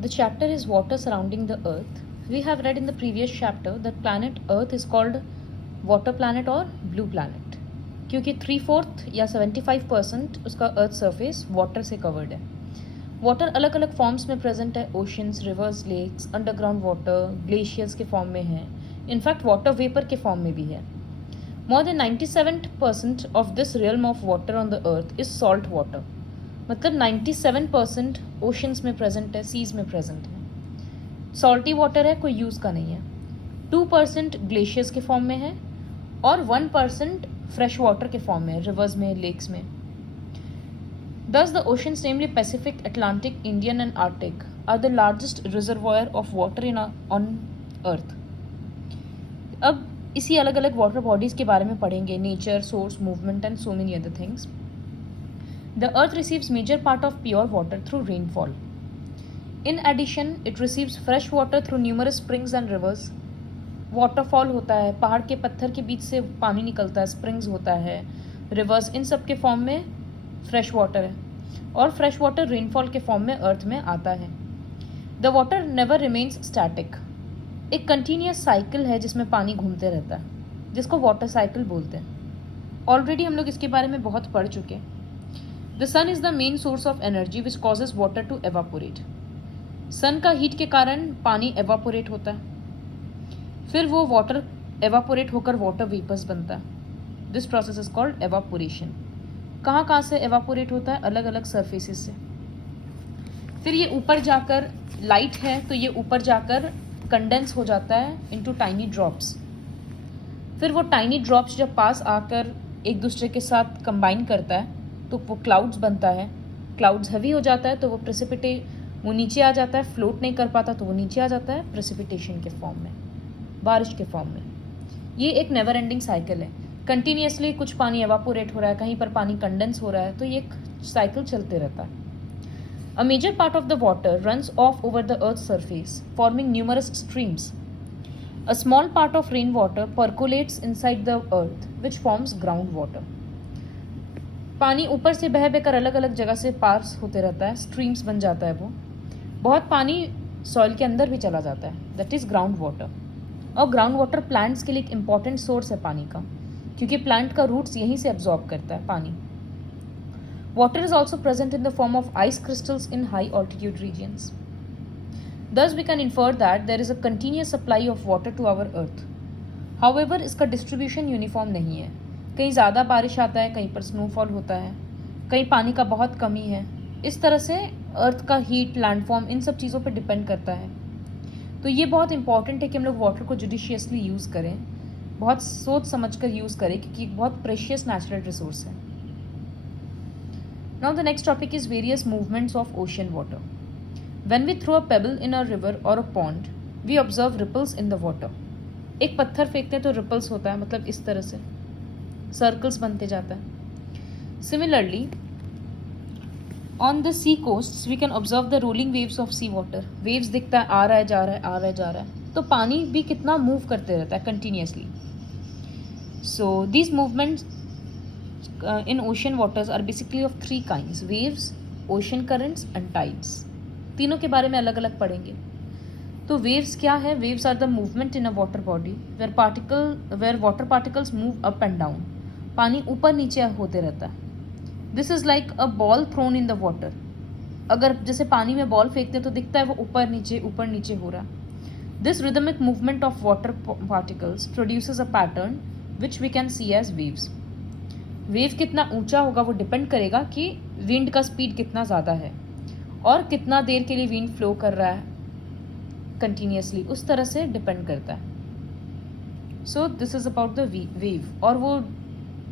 The chapter is water surrounding the earth. We have read in the previous chapter that planet earth is called water planet or blue planet क्योंकि 3/4 या 75% उसका earth surface water से covered है. Water अलग अलग forms में present है. Oceans, rivers, lakes, underground water, glaciers के फॉर्म में है. इनफैक्ट वाटर वेपर के फॉर्म में भी है. More than 97% of this realm of water on the earth is salt water. मतलब 97% ओशंस में प्रेजेंट है, सीज में प्रेजेंट है. सॉल्टी वाटर है, कोई यूज़ का नहीं है. 2% ग्लेशियर्स के फॉर्म में है और 1% फ्रेश वाटर के फॉर्म में, रिवर्स में, लेक्स में. Thus, the oceans, namely Pacific, Atlantic, Indian, and Arctic, are the largest reservoir of water on Earth. अब इसी अलग अलग वाटर बॉडीज के बारे में पढ़ेंगे. Nature, source, movement and so many other things. The Earth receives major part of pure water through rainfall. In addition, it receives fresh water through numerous springs and rivers. Waterfall होता है, पहाड़ के पत्थर के बीच से पानी निकलता है, स्प्रिंग्स होता है, रिवर्स, इन सब के फॉर्म में फ्रेश वाटर है. और फ्रेश वाटर रेनफॉल के फॉर्म में अर्थ में आता है. The water never remains static. एक कंटिन्यूस साइकिल है जिसमें पानी घूमते रहता है, जिसको वाटर साइकिल बोलते हैं. ऑलरेडी हम लोग इसके बारे में बहुत पढ़ चुके हैं. The sun is the main source of energy which causes water to evaporate. Sun का हीट के कारण पानी एवापोरेट होता है, फिर वो वाटर एवापोरेट होकर वाटर वेपर्स बनता है. This process is called evaporation. कहाँ से एवापोरेट होता है? अलग अलग सरफेसेस से. फिर ये ऊपर जाकर, लाइट है तो ये ऊपर जाकर कंडेंस हो जाता है इनटू टाइनी ड्रॉप्स. फिर वो टाइनी ड्रॉप्स जब पास आकर एक दूसरे के साथ कंबाइन करता है तो वो क्लाउड्स बनता है. क्लाउड्स हैवी हो जाता है तो वो नीचे आ जाता है. फ्लोट नहीं कर पाता तो वो नीचे आ जाता है प्रेसिपिटेशन के फॉर्म में, बारिश के फॉर्म में. ये एक नेवर एंडिंग साइकिल है. कंटिन्यूसली कुछ पानी एवापोरेट हो रहा है, कहीं पर पानी कंडेंस हो रहा है, तो ये एक साइकिल चलते रहता है. A major part of the water runs off over the earth surface forming numerous streams. A small part of rain water percolates inside the earth which forms ground water. पानी ऊपर से बह बहकर अलग अलग जगह से पास होते रहता है, स्ट्रीम्स बन जाता है वो. बहुत पानी सॉइल के अंदर भी चला जाता है, दैट इज़ ग्राउंड वाटर. और ग्राउंड वाटर प्लांट्स के लिए एक इम्पॉर्टेंट सोर्स है पानी का, क्योंकि प्लांट का रूट्स यहीं से एब्जॉर्ब करता है पानी. Water is also present in the form of ice crystals in high altitude regions. Thus we can infer that there is a continuous supply of water to our earth. However, इसका distribution uniform नहीं है. कहीं ज़्यादा बारिश आता है, कहीं पर स्नोफॉल होता है, कहीं पानी का बहुत कमी है. इस तरह से अर्थ का हीट, लैंडफॉर्म, इन सब चीज़ों पर डिपेंड करता है. तो ये बहुत इंपॉर्टेंट है कि हम लोग वाटर को जुडिशियसली यूज़ करें, बहुत सोच समझ कर यूज़ करें, क्योंकि एक बहुत प्रेशियस नेचुरल रिसोर्स है. Now the next topic is various movements of ocean water. When we throw a pebble in a river और a pond, we observe ripples in the water. एक पत्थर फेंकते हैं तो रिपल्स होता है, मतलब इस तरह से सर्कल्स बनते जाता है. Similarly on the sea coasts we can observe the rolling waves of sea water. Waves दिखता है, आ रहा है, जा रहा है, आ रहा है, जा रहा है. तो पानी भी कितना मूव करते रहता है continuously. So these movements in ocean waters are basically of 3 kinds: waves, ocean currents and tides. तीनों के बारे में अलग अलग पढ़ेंगे. तो वेव्स क्या है? Waves are the movement in a water body where water particles move up and down. पानी ऊपर नीचे होते रहता है. This is like a ball thrown in the water. अगर जैसे पानी में बॉल फेंकते हैं तो दिखता है वो ऊपर नीचे हो रहा है. This rhythmic movement of water particles produces a pattern which we can see as waves. Wave कितना ऊंचा होगा वो डिपेंड करेगा कि विंड का स्पीड कितना ज़्यादा है और कितना देर के लिए विंड फ्लो कर रहा है कंटिन्यूसली, उस तरह से डिपेंड करता है. So this is about the wave. और वो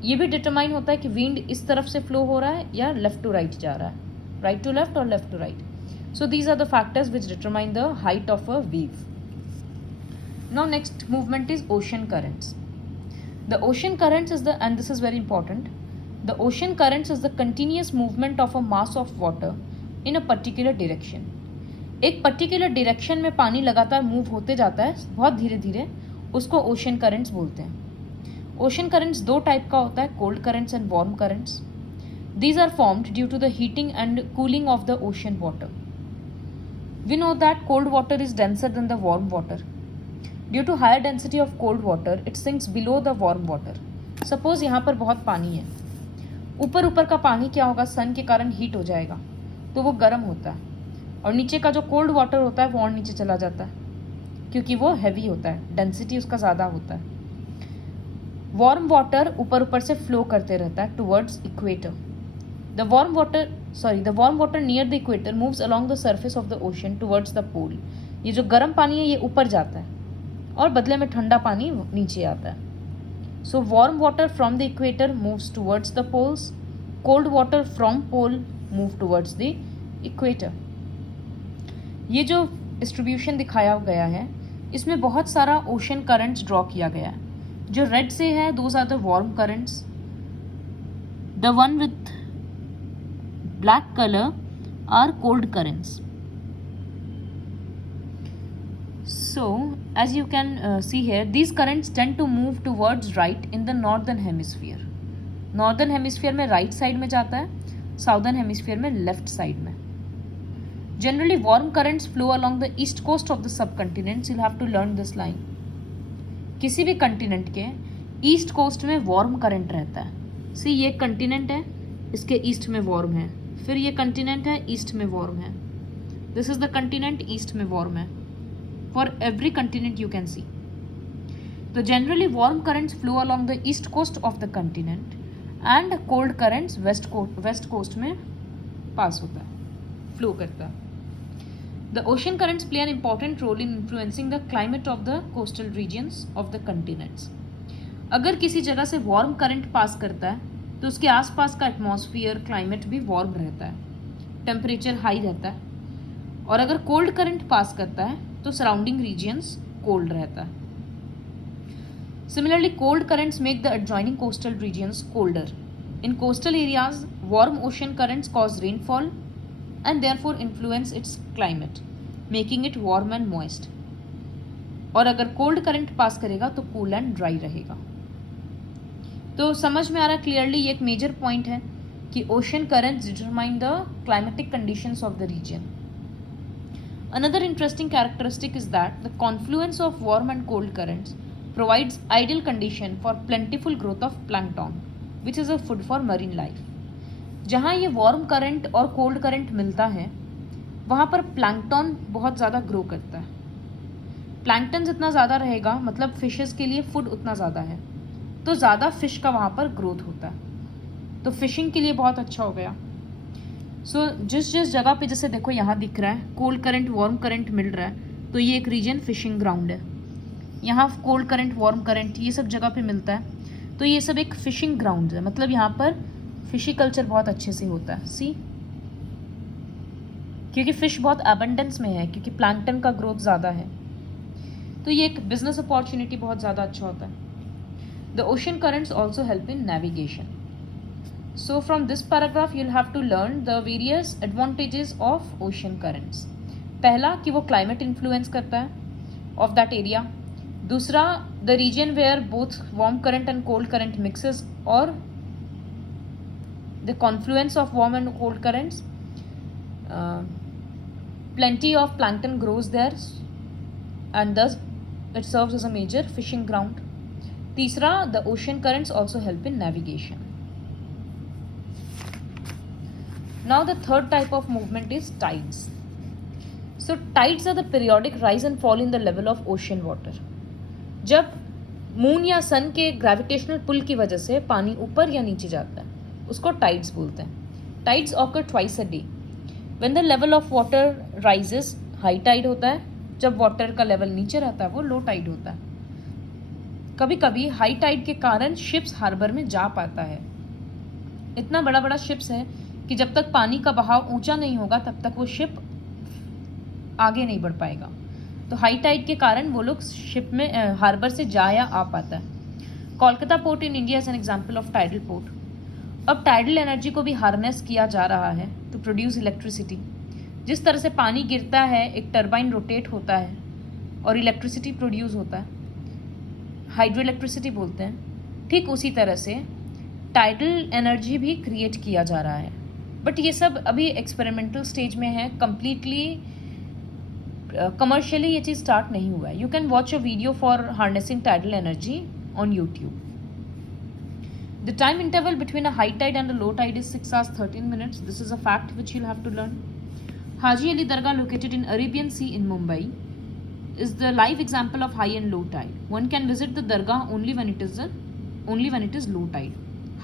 ये भी डिटरमाइन होता है कि विंड इस तरफ से फ्लो हो रहा है या लेफ्ट टू राइट जा रहा है, राइट टू लेफ्ट और left to right. So these are the factors which determine the height of a wave. Now next movement is ocean currents. The ocean currents is and this is very important, the ocean currents is the continuous movement of a mass of water in a particular direction. एक particular direction में पानी लगातार move होते जाता है बहुत धीरे धीरे, उसको ओशन करंट्स बोलते हैं. ओशन करंट्स 2 टाइप का होता है, cold currents and warm currents. These are formed due to the heating and cooling of the ocean water. We know that cold water is denser than the warm water. Due to higher density of cold water, it sinks below the warm water. Suppose यहाँ पर बहुत पानी है, ऊपर का पानी क्या होगा, सन के कारण हीट हो जाएगा तो वो गर्म होता है, और नीचे का जो कोल्ड वाटर होता है वो और नीचे चला जाता है क्योंकि वो हैवी होता है, डेंसिटी उसका ज़्यादा होता है. वार्म वाटर ऊपर से फ्लो करते रहता है towards equator. The warm water near the equator moves along the surface of the ocean towards the pole. ये जो गर्म पानी है ये ऊपर जाता है और बदले में ठंडा पानी नीचे आता है. So warm water from the equator moves towards the poles. Cold water from pole move towards the equator. ये जो डिस्ट्रीब्यूशन दिखाया गया है इसमें बहुत सारा ओशन करंट्स ड्रॉ किया गया है. जो रेड से है those are the warm currents. The one with black color are cold currents. So as you can see here, these currents tend to move towards right in the northern hemisphere. Northern hemisphere में right side में जाता है, southern hemisphere में left side में. Generally warm currents flow along the east coast of the subcontinents. You'll have to learn this line. किसी भी continent के east coast में वार्म करंट रहता है. सी ये कंटिनेंट है, इसके ईस्ट में वार्म है, फिर ये कंटिनेंट है, ईस्ट में वार्म है. This is the continent, east में वार्म है. For every continent you can see. तो generally warm currents flow along the east coast of the continent and cold currents west coast में pass होता है, flow करता है. The ocean currents play an important role in influencing the climate of the coastal regions of the continents. अगर किसी जगह से warm current pass करता है तो उसके आसपास का एटमॉस्फेयर क्लाइमेट भी वार्म रहता है, टेम्परेचर हाई रहता है. और अगर कोल्ड करंट पास करता है तो सराउंडिंग रीजियंस कोल्ड रहता है. Similarly cold currents make the adjoining coastal regions colder. In coastal areas warm ocean currents cause rainfall and therefore influence it's climate, making it warm and moist. और अगर cold current pass करेगा तो cool and dry रहेगा. तो समझ में आ रहा है क्लियरली, ये एक मेजर पॉइंट है कि ocean currents determine the climatic conditions of the region. Another interesting characteristic is that the confluence of warm and cold currents provides ideal condition for plentiful growth of plankton which is a food for marine life. जहाँ ये warm current और cold current मिलता है वहाँ पर plankton बहुत ज़्यादा grow करता है. प्लैंकटन जितना ज़्यादा रहेगा मतलब फिशेस के लिए फूड उतना ज़्यादा है, तो ज़्यादा फिश का वहाँ पर ग्रोथ होता है, तो फिशिंग के लिए बहुत अच्छा हो गया. सो जिस जगह पे जैसे देखो यहाँ दिख रहा है कोल्ड करंट वार्म करंट मिल रहा है तो ये एक रीजन फिशिंग ग्राउंड है. यहाँ कोल्ड करंट वार्म करंट ये सब जगह पे मिलता है तो ये सब एक फिशिंग ग्राउंड है, मतलब यहाँ पर फिशी कल्चर बहुत अच्छे से होता है. सी क्योंकि फिश बहुत एबंडेंस में है, क्योंकि प्लैंकटन का ग्रोथ ज़्यादा है, तो ये एक बिजनेस अपॉर्चुनिटी बहुत ज़्यादा अच्छा होता है. The ocean currents also help in navigation. So from this paragraph you'll have to learn the various advantages of ocean currents. पहला कि वो climate influence करता है of that area. दूसरा the region where both warm current and cold current mixes or the confluence of warm and cold currents. Plenty of plankton grows there and thus it serves as a major fishing ground. तीसरा the ocean currents also help in navigation. Now the third type of movement is tides. So tides are the periodic rise and fall in the level of ocean water. जब moon या सन के gravitational pull की वजह से पानी ऊपर या नीचे जाता है उसको टाइड्स बोलते हैं. Tides occur twice a day. When the level of water rises high tide होता है, जब वाटर का लेवल नीचे रहता है वो लो टाइड होता है. कभी कभी हाई टाइड के कारण शिप्स हार्बर में जा पाता है. इतना बड़ा बड़ा शिप्स है कि जब तक पानी का बहाव ऊंचा नहीं होगा तब तक वो शिप आगे नहीं बढ़ पाएगा. तो हाई टाइड के कारण वो लोग शिप में हार्बर से जा या आ पाता है. Kolkata port in India is an example of tidal port. अब टाइडल एनर्जी को भी हार्नेस किया जा रहा है टू प्रोड्यूस इलेक्ट्रिसिटी. जिस तरह से पानी गिरता है एक टरबाइन रोटेट होता है और इलेक्ट्रिसिटी प्रोड्यूस होता है, हाइड्रो इलेक्ट्रिसिटी बोलते हैं, ठीक उसी तरह से टाइडल एनर्जी भी क्रिएट किया जा रहा है. बट ये सब अभी एक्सपेरिमेंटल स्टेज में है, कम्प्लीटली कमर्शियली ये चीज़ स्टार्ट नहीं हुआ है. You can watch a video for harnessing tidal energy on YouTube. The time interval between a high tide and a low tide is 6 hours 13 minutes. This is a fact which you'll have to learn. Haji Ali Dargah, located in Arabian Sea in Mumbai, is the live example of high and low tide. One can visit the dargah only when it is low tide.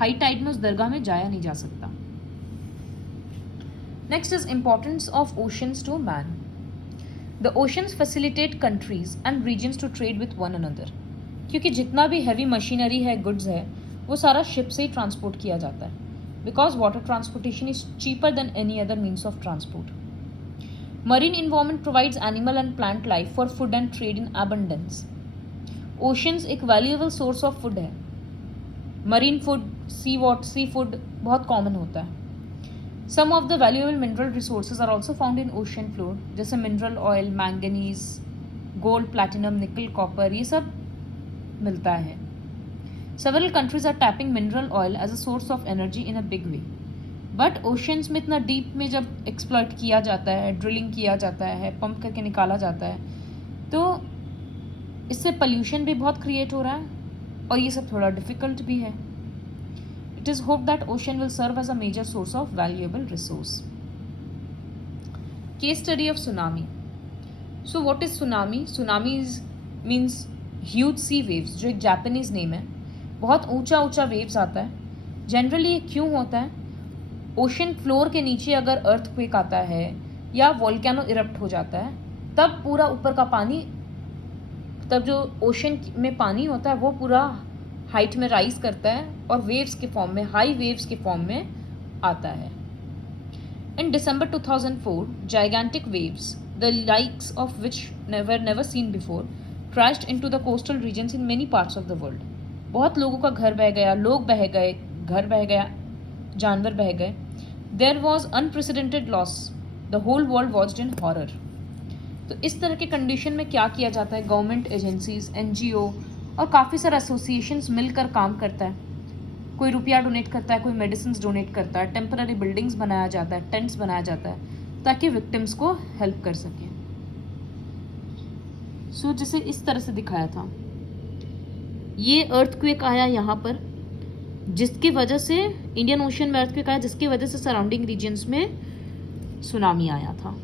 High tide में उस दरगाह में जाया नहीं जा सकता. Next is importance of oceans to man. The oceans facilitate countries and regions to trade with one another. क्योंकि जितना भी heavy machinery है, goods है, वो सारा शिप से ही ट्रांसपोर्ट किया जाता है. Because water transportation is cheaper than any other means of transport. Marine environment provides animal and plant life for food and trade in abundance. Oceans एक वैल्यूएबल सोर्स ऑफ फूड है. Marine food, sea food बहुत common होता है. Some of the valuable mineral resources are also found in ocean floor, जैसे mineral oil, manganese, gold, platinum, nickel, copper, ये सब मिलता है. Several countries are tapping mineral oil as a source of energy in a big way. But oceans में इतना deep में जब exploit किया जाता है, ड्रिलिंग किया जाता है, पंप करके निकाला जाता है, तो इससे pollution भी बहुत create हो रहा है और ये सब थोड़ा difficult भी है. It is hoped that ocean will serve as a major source of valuable resource. Case study of tsunami. So what is tsunami? Tsunami means huge sea waves, जो एक Japanese name है. बहुत ऊंचा वेव्स आता है. Generally ये क्यों होता है? ओशन फ्लोर के नीचे अगर अर्थक्वेक आता है या वोल्केनो इरप्ट हो जाता है, तब पूरा ऊपर का पानी, तब जो ओशन में पानी होता है वो पूरा हाइट में राइज करता है और वेव्स के फॉर्म में, हाई वेव्स के फॉर्म में आता है. इन December 2004, gigantic waves, the likes of which were never seen before, crashed into the coastal regions in many parts of the world. बहुत लोगों का घर बह गया, लोग बह गए, घर बह गया, जानवर बह गए. There was unprecedented loss. The whole world watched in horror. तो इस तरह के कंडीशन में क्या किया जाता है? गवर्नमेंट एजेंसीज, NGO और काफ़ी सारे एसोसिएशंस मिलकर काम करता है. कोई रुपया डोनेट करता है, कोई मेडिसिन डोनेट करता है, टेम्पररी बिल्डिंग्स बनाया जाता है, टेंट्स बनाया जाता है ताकि विक्टिम्स को हेल्प कर सकें. सो जैसे इस तरह से दिखाया था, ये अर्थक्वेक आया यहाँ पर, जिसकी वजह से इंडियन ओशन में अर्थक्वेक आया, जिसकी वजह से सराउंडिंग रीजन्स में सुनामी आया था.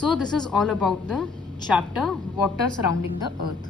So this is all about the chapter water surrounding the earth.